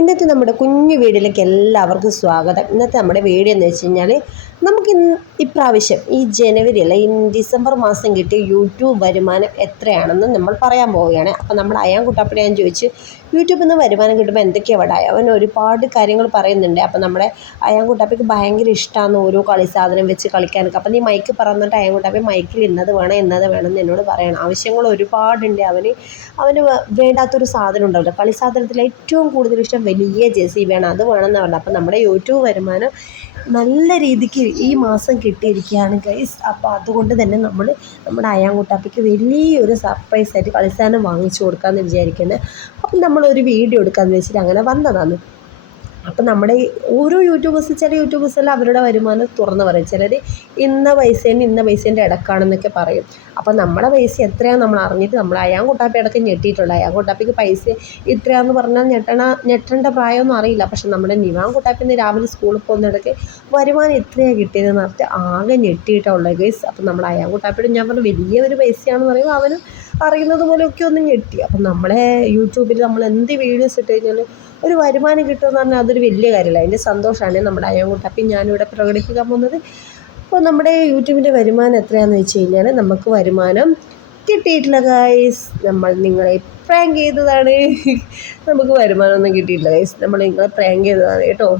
ഇന്നത്തെ നമ്മുടെ കുഞ്ഞു വീടിലേക്ക് എല്ലാവർക്കും സ്വാഗതം. ഇന്നത്തെ നമ്മുടെ വീഡിയോ എന്ന് വെച്ച് കഴിഞ്ഞാൽ നമുക്ക് ഇപ്രാവശ്യം ഈ ജനുവരി അല്ല ഈ ഡിസംബർ മാസം കിട്ടിയ യൂട്യൂബ് വരുമാനം എത്രയാണെന്ന് നമ്മൾ പറയാൻ പോവുകയാണ്. അപ്പോൾ നമ്മൾ അയാൻ കുട്ടപ്പടി ഞാൻ ചോദിച്ചു യൂട്യൂബിൽ നിന്ന് വരുമാനം കിട്ടുമ്പോൾ എന്തൊക്കെയാണ് അവിടെ അവൻ ഒരുപാട് കാര്യങ്ങൾ പറയുന്നുണ്ട്. അപ്പോൾ നമ്മുടെ അയാൻ കുട്ടപ്പയ്ക്ക് ഭയങ്കര ഇഷ്ടമാണ് ഓരോ കളി സാധനം വെച്ച് കളിക്കാനൊക്കെ. അപ്പോൾ നീ മൈക്ക് പറഞ്ഞിട്ട് അയാൻ കുട്ടപ്പി മൈക്കിൽ ഇന്നത് വേണം ഇന്നത് വേണം എന്ന് എന്നോട് പറയണം. ആവശ്യങ്ങൾ ഒരുപാടുണ്ട് അവന്. അവന് വേണ്ടാത്തൊരു സാധനം ഉണ്ടാവില്ല കളി സാധനത്തിൽ ഏറ്റവും കൂടുതൽ ഇഷ്ടം വലിയ ജെ സി ബി ആണ് അത് വേണമെന്ന് പറഞ്ഞത്. അപ്പം നമ്മുടെ യൂട്യൂബ് വരുമാനം നല്ല രീതിക്ക് ഈ മാസം കിട്ടിയിരിക്കുകയാണ് ഗൈസ് അപ്പോൾ അതുകൊണ്ട് തന്നെ നമ്മൾ നമ്മുടെ അയാങ്കുട്ടാപ്പയ്ക്ക് വലിയൊരു സർപ്രൈസ് ആയിട്ട് കളിസ്ഥാനം വാങ്ങിച്ചു കൊടുക്കാമെന്ന് വിചാരിക്കുന്നത് അപ്പം നമ്മളൊരു വീഡിയോ എടുക്കാമെന്ന് വെച്ചിട്ട് അങ്ങനെ വന്നതാണ്. അപ്പം നമ്മുടെ ഓരോ യൂട്യൂബേഴ്സ് ചില യൂട്യൂബേഴ്സ് എല്ലാം അവരുടെ വരുമാനം തുറന്ന് പറയും. ചിലർ ഇന്ന പൈസേന്റെ ഇന്ന പൈസേന്റെ ഇടക്കാണെന്നൊക്കെ പറയും. അപ്പം നമ്മുടെ പൈസ എത്രയാണ് നമ്മൾ അറിഞ്ഞിട്ട് നമ്മൾ അയാൻ കുട്ടാപ്പി ഇടയ്ക്ക് ഞെട്ടിയിട്ടുണ്ട് അയാൻ കുട്ടാപ്പിക്ക് പൈസ ഇത്രയാന്ന് പറഞ്ഞാൽ ഞെട്ടണ ഞെട്ടേണ്ട പ്രായമൊന്നും അറിയില്ല. പക്ഷെ നമ്മുടെ നിവാൻ കുട്ടാപ്പിന്ന് രാവിലെ സ്കൂളിൽ പോകുന്നിടയ്ക്ക് വരുമാനം എത്രയാണ് കിട്ടിയതെന്ന് പറഞ്ഞിട്ട് ആകെ ഞെട്ടിയിട്ടുള്ളത് ഗൈസ് അപ്പം നമ്മൾ അയാൻ കുട്ടാപ്പിയുടെ ഞാൻ പറഞ്ഞു വലിയ ഒരു പൈസയാണെന്ന് പറയുമ്പോൾ അവന് അറിയുന്നത് പോലെയൊക്കെ ഒന്ന് ഞെട്ടി. അപ്പം നമ്മളെ യൂട്യൂബിൽ നമ്മൾ എന്ത് വീഡിയോസ് ഇട്ട് കഴിഞ്ഞാലും ഒരു വരുമാനം കിട്ടുമെന്ന് പറഞ്ഞാൽ അതൊരു വലിയ കാര്യമല്ല. അതിന്റെ സന്തോഷമാണ് നമ്മുടെ അയ്യൻകുട്ടപ്പി ഞാനിവിടെ പ്രകടിപ്പിക്കാൻ പോകുന്നത് അപ്പോൾ നമ്മുടെ യൂട്യൂബിന്റെ വരുമാനം എത്രയാണെന്ന് വെച്ച് കഴിഞ്ഞാൽ നമുക്ക് വരുമാനം കിട്ടിയിട്ടില്ല ഗൈസ് നമ്മൾ നിങ്ങളെ പ്രാങ്ക് ചെയ്തതാണ്. നമുക്ക് വരുമാനമൊന്നും കിട്ടിയിട്ടില്ല ഗൈസ് നമ്മൾ നിങ്ങളെ പ്രാങ്ക് ചെയ്തതാണ് കേട്ടോ.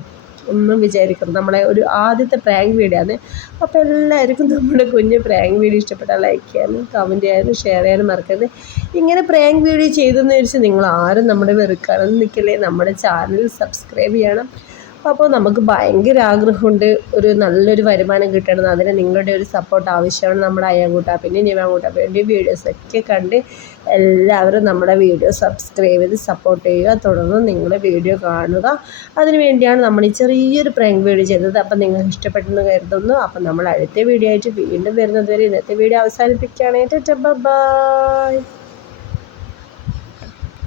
ഒന്നും വിചാരിക്കരുത് നമ്മളെ ഒരു ആദ്യത്തെ പ്രാങ്ക് വീഡിയോ ആണ്. അപ്പോൾ എല്ലാവർക്കും നമ്മുടെ കുഞ്ഞ് പ്രാങ്ക് വീഡിയോ ഇഷ്ടപ്പെട്ടാൽ ലൈക്ക് ചെയ്യാനും കമന്റ് ചെയ്യാനും ഷെയർ ചെയ്യാനും മറക്കരുത്. ഇങ്ങനെ പ്രാങ്ക് വീഡിയോ ചെയ്തെന്ന് വെച്ച് നിങ്ങൾ ആരും നമ്മുടെ വെറുക്കാനൊന്നും നിൽക്കില്ലേ? നമ്മുടെ ചാനൽ സബ്സ്ക്രൈബ് ചെയ്യണം. അപ്പോൾ നമുക്ക് ഭയങ്കര ആഗ്രഹമുണ്ട് ഒരു നല്ലൊരു വരുമാനം കിട്ടണം. അതിന് നിങ്ങളുടെ ഒരു സപ്പോർട്ട് ആവശ്യമാണ് നമ്മുടെ അയ്യാങ്കൂട്ട പിന്നെ നിവാങ്കൂട്ട വേണ്ടി വീഡിയോസൊക്കെ കണ്ട് എല്ലാവരും നമ്മുടെ വീഡിയോ സബ്സ്ക്രൈബ് ചെയ്ത് സപ്പോർട്ട് ചെയ്യുക. തുടർന്ന് നിങ്ങളെ വീഡിയോ കാണുക. അതിന് വേണ്ടിയാണ് നമ്മൾ ഈ ചെറിയൊരു പ്രാങ്ക് വീഡിയോ ചെയ്തത്. അപ്പം നിങ്ങൾക്ക് ഇഷ്ടപ്പെട്ടെന്ന് കരുതുന്നു. അപ്പം നമ്മൾ അടുത്ത വീഡിയോ ആയിട്ട് വീണ്ടും വരുന്നത് വരെ ഇന്നത്തെ വീഡിയോ അവസാനിപ്പിക്കുകയാണെങ്കിൽ ബൈ.